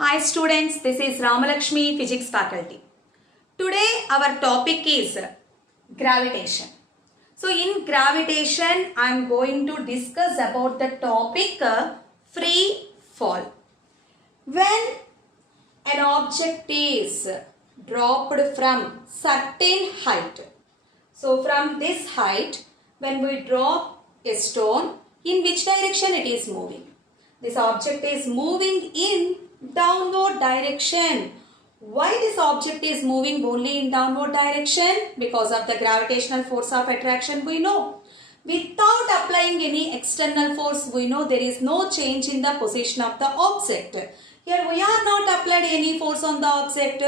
Hi students, this is Ramalakshmi, Physics faculty. Today our topic is gravitation. So in gravitation I am going to discuss about the topic free fall. When an object is dropped from certain height. So from this height, when we drop a stone, in which direction it is moving? This object is moving in downward direction. Why this object is moving only in downward direction? Because of the gravitational force of attraction we know. Without applying any external force, we know there is no change in the position of the object. Here we are not applied any force on the object,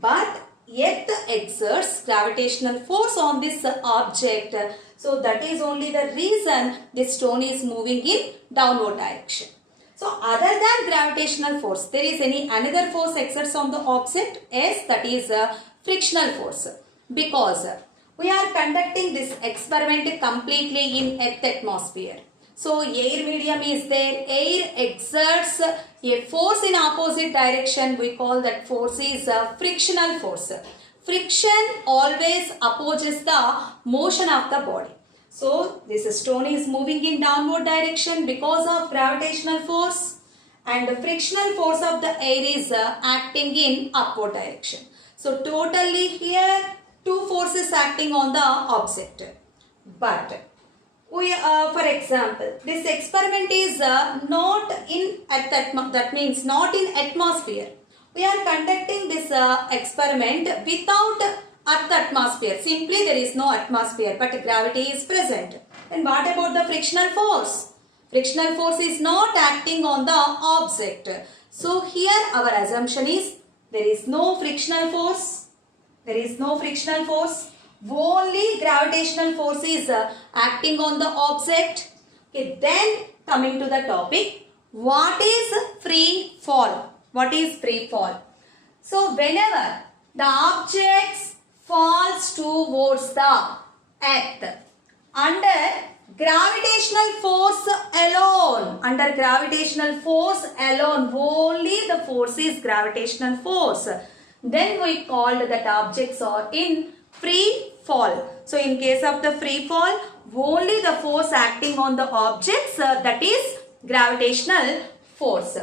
but yet exerts gravitational force on this object. So that is only the reason this stone is moving in downward direction. So other than gravitational force, there is any another force exerts on the object? Yes, that is a frictional force. Because we are conducting this experiment completely in Earth atmosphere. So air medium is there, air exerts a force in opposite direction. We call that force is a frictional force. Friction always opposes the motion of the body. So this stone is moving in downward direction because of gravitational force, and the frictional force of the air is acting in upward direction. So totally here two forces acting on the object. But we, for example, this experiment is not in that means not in atmosphere. We are conducting this experiment without Earth atmosphere. Simply there is no atmosphere, but gravity is present. And what about the frictional force? Frictional force is not acting on the object. So here our assumption is there is no frictional force. There is no frictional force. Only gravitational force is acting on the object. Okay, then coming to the topic, what is free fall? What is free fall? So whenever the objects falls towards the earth under gravitational force alone, only the force is gravitational force, then we called that objects are in free fall. So in case of the free fall, only the force acting on the objects, that is gravitational force.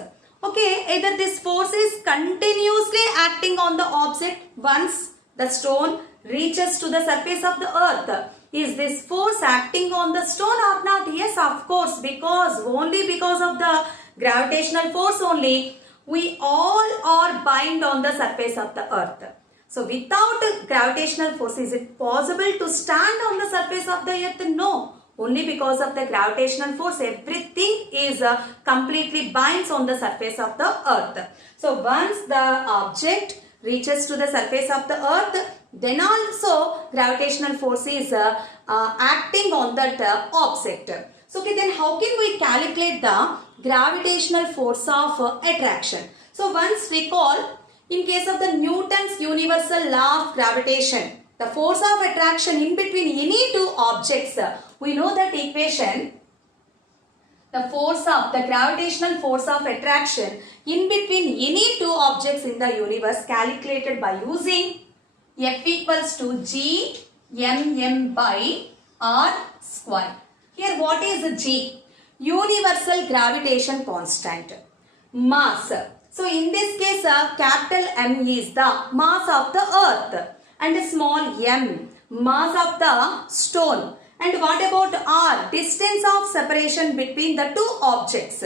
Okay, either this force is continuously acting on the object once the stone reaches to the surface of the earth. Is this force acting on the stone or not? Yes, of course, only because of the gravitational force only we all are bind on the surface of the earth. So without gravitational force, is it possible to stand on the surface of the earth? No. Only because of the gravitational force, everything is completely binds on the surface of the earth. So once the object reaches to the surface of the earth, then also gravitational force is acting on that object. So okay, then how can we calculate the gravitational force of attraction? So once recall, in case of the Newton's universal law of gravitation, the force of attraction in between any two objects, we know that equation, the gravitational force of attraction in between any two objects in the universe calculated by using F equals to G mm by R square. Here what is G? Universal gravitation constant. Mass. So in this case capital M is the mass of the earth and small m mass of the stone. And what about R? Distance of separation between the two objects.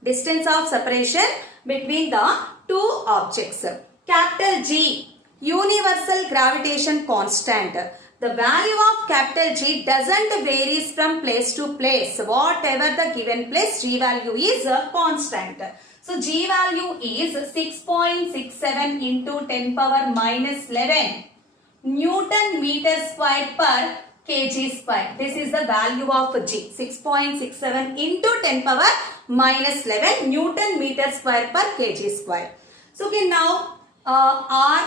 Distance of separation between the two objects. Capital G, universal gravitation constant. The value of capital G doesn't varies from place to place. Whatever the given place, G value is a constant. So G value is 6.67 into 10 power minus 11 Newton meter square per kg square. This is the value of G. 6.67 into 10 power minus 11 Newton meter square per kg square. So okay, now R,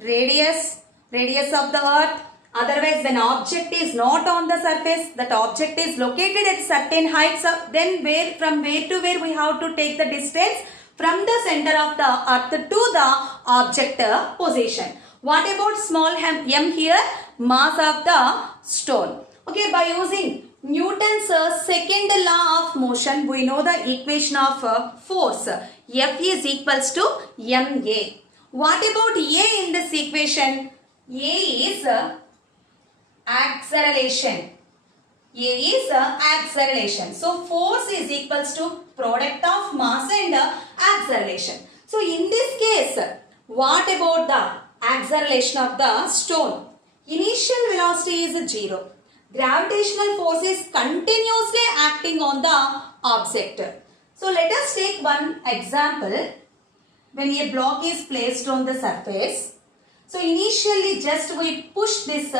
radius of the earth. Otherwise, when object is not on the surface, that object is located at certain heights, then from where to where we have to take the distance? from the center of the earth to the object position. What about small m here? Mass of the stone. Okay, by using Newton's second law of motion, we know the equation of force. F is equals to ma. What about a in this equation? A is acceleration. A is acceleration. So force is equals to product of mass and acceleration. So in this case, what about the acceleration of the stone? Initial velocity is 0. Gravitational force is continuously acting on the object. So let us take one example. When a block is placed on the surface, so initially just we push this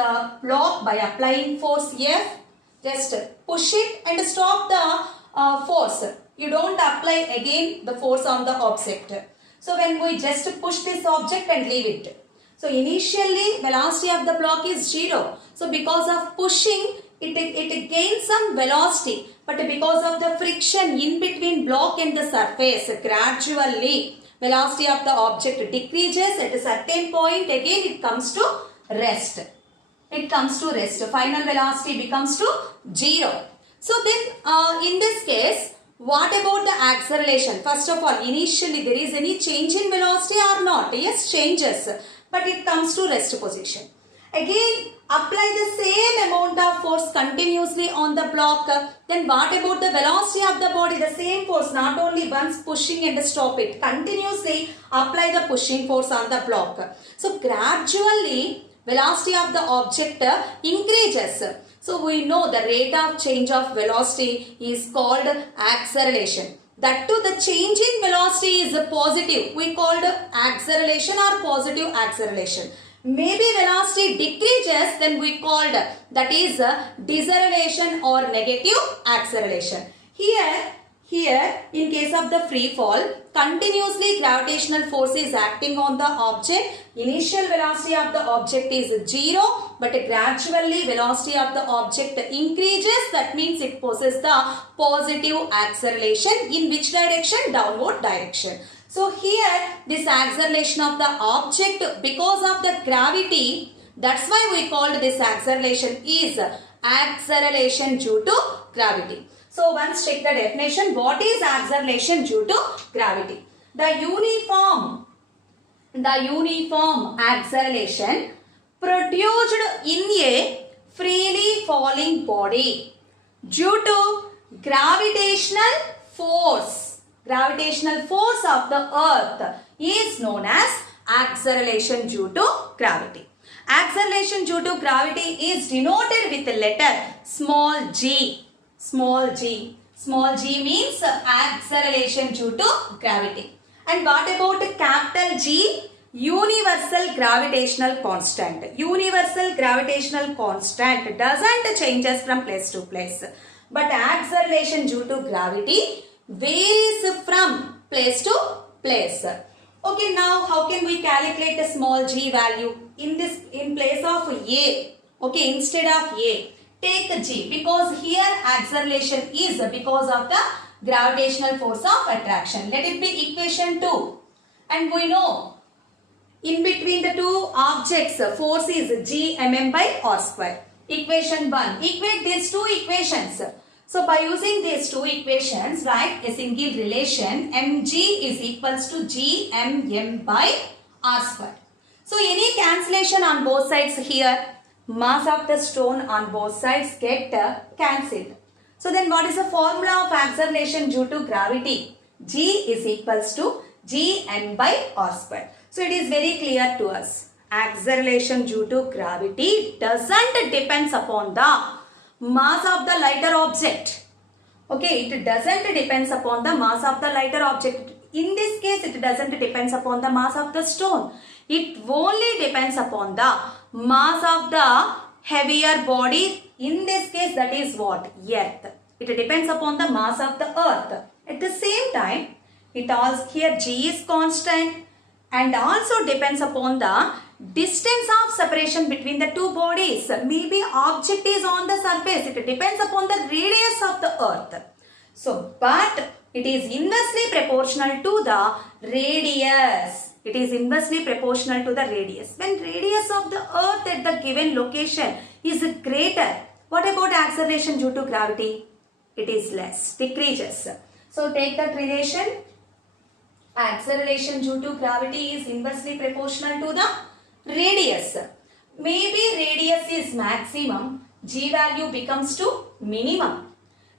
block by applying force F. Just push it and stop the force. You don't apply again the force on the object. So when we just push this object and leave it. So initially velocity of the block is 0. So because of pushing, it gains some velocity. But because of the friction in between block and the surface, gradually velocity of the object decreases. At a certain point, again it comes to rest. It comes to rest. Final velocity becomes to 0. So then in this case, what about the acceleration? First of all, initially there is any change in velocity or not? Yes, changes. But it comes to rest position. Again, apply the same amount of force continuously on the block. Then what about the velocity of the body? The same force, not only once pushing and stop it. Continuously apply the pushing force on the block. So gradually velocity of the object increases. So we know the rate of change of velocity is called acceleration. That too, the change in velocity is positive. We called acceleration or positive acceleration. Maybe velocity decreases, then we called that is deceleration or negative acceleration. Here in case of the free fall, continuously gravitational force is acting on the object. Initial velocity of the object is 0, but gradually velocity of the object increases. That means it possesses the positive acceleration. In which direction? Downward direction. So here this acceleration of the object because of the gravity, that's why we called this acceleration is acceleration due to gravity. So once check the definition. What is acceleration due to gravity? The uniform acceleration produced in a freely falling body due to gravitational force of the earth is known as acceleration due to gravity. Acceleration due to gravity is denoted with the letter small g. Small g. Small g means acceleration due to gravity. And what about capital G? Universal gravitational constant. Universal gravitational constant doesn't changes from place to place. But acceleration due to gravity varies from place to place. Okay, now how can we calculate the small g value? In place of A. Okay, instead of A, take G, because here acceleration is because of the gravitational force of attraction. Let it be equation 2. And we know in between the two objects force is G mm by r square. Equation 1. Equate these two equations. So by using these two equations, write a single relation mg is equals to G mm by r square. So any cancellation on both sides here, mass of the stone on both sides get cancelled. So then what is the formula of acceleration due to gravity? G is equals to G m by r square. So it is very clear to us. Acceleration due to gravity doesn't depends upon the mass of the lighter object. Okay, it doesn't depends upon the mass of the lighter object. In this case, it doesn't depends upon the mass of the stone. It only depends upon the mass of the heavier body. In this case, that is what? Earth. It depends upon the mass of the earth. At the same time, it also here G is constant and also depends upon the distance of separation between the two bodies. Maybe object is on the surface. It depends upon the radius of the earth. So, but It is inversely proportional to the radius. It is inversely proportional to the radius. When radius of the earth at the given location is greater, what about acceleration due to gravity? It is less, decreases. So take that relation. Acceleration due to gravity is inversely proportional to the radius. Maybe radius is maximum, g value becomes to minimum.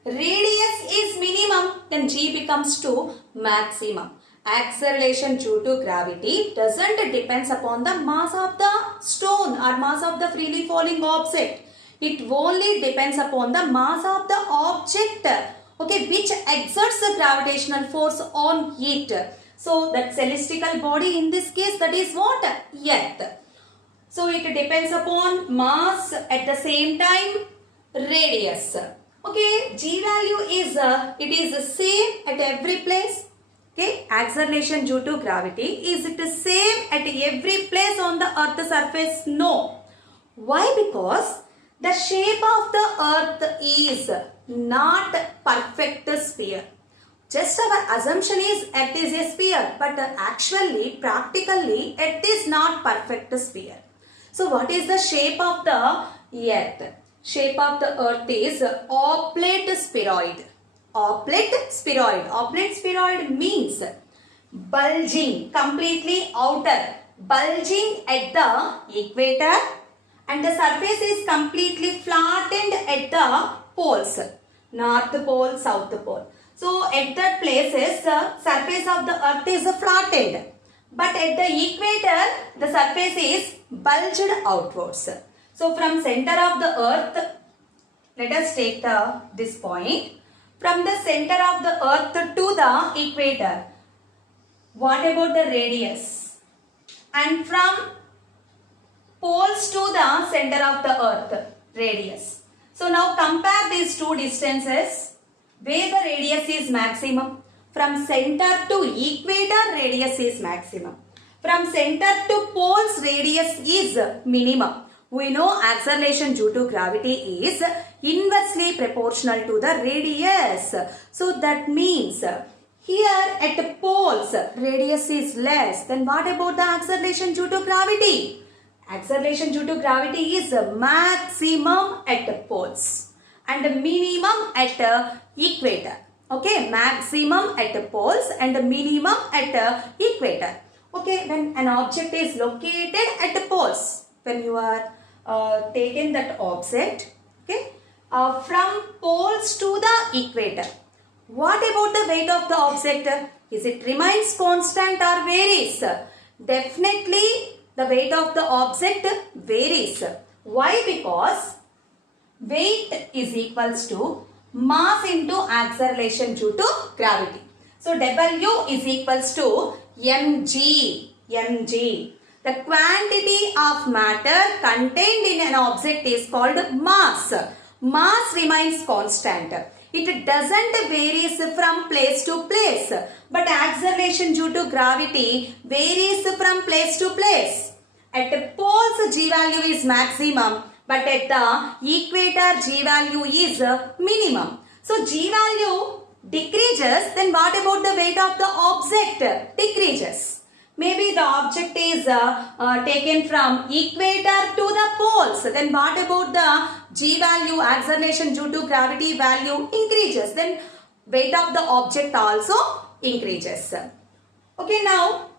Radius is minimum, then g becomes to maximum. Acceleration due to gravity doesn't depend upon the mass of the stone or mass of the freely falling object. It only depends upon the mass of the object, okay, which exerts the gravitational force on it. So that celestial body in this case, that is what? Earth. So it depends upon mass, at the same time radius. Okay, g value is it is the same at every place. Okay, acceleration due to gravity, is it the same at every place on the earth surface? No. Why? Because the shape of the earth is not perfect sphere. Just our assumption is earth is a sphere, but actually, practically, earth is not perfect sphere. So what is the shape of the earth? Shape of the earth is oblate spheroid. Oblate spheroid. Oblate spheroid means bulging, completely outer, bulging at the equator, and the surface is completely flattened at the poles, north pole, south pole. So at that places, the surface of the earth is flattened, but at the equator, the surface is bulged outwards. So from center of the earth, let us take this point. From the center of the earth to the equator, what about the radius? And from poles to the center of the earth, radius. So now compare these two distances, where the radius is maximum. From center to equator, radius is maximum. From center to poles, radius is minimum. We know acceleration due to gravity is inversely proportional to the radius. So that means here at the poles, radius is less. Then what about the acceleration due to gravity? Acceleration due to gravity is maximum at the poles and minimum at the equator. Okay, maximum at the poles and minimum at the equator. Okay, when an object is located at the poles, when you are taken that object, okay, from poles to the equator, what about the weight of the object? Is it remains constant or varies? Definitely the weight of the object varies. Why? Because weight is equals to mass into acceleration due to gravity. So W is equals to mg. The quantity of matter contained in an object is called mass. Mass remains constant. It doesn't varies from place to place, but acceleration due to gravity varies from place to place. At the poles, g value is maximum, but at the equator, g value is minimum. So g value decreases, then what about the weight of the object? Decreases. Maybe the object is taken from equator to the poles. Then what about the g value, acceleration due to gravity value increases. Then weight of the object also increases. Okay, now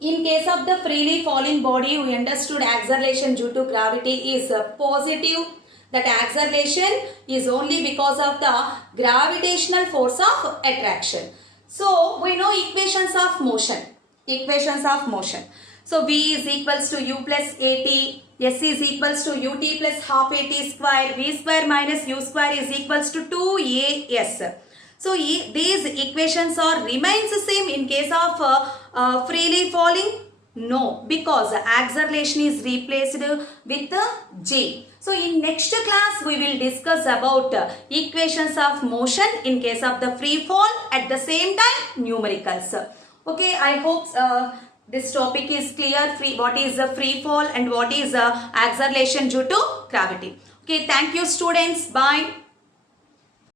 in case of the freely falling body, we understood acceleration due to gravity is positive. That acceleration is only because of the gravitational force of attraction. So we know equations of motion. So V is equals to U plus AT, S is equals to UT plus half AT square, V square minus U square is equals to 2AS. So these equations are remains the same in case of freely falling? No, because acceleration is replaced with G. So in next class we will discuss about equations of motion in case of the free fall, at the same time numericals. Okay, I hope this topic is clear. What is the free fall and what is acceleration due to gravity. Okay, thank you students. Bye.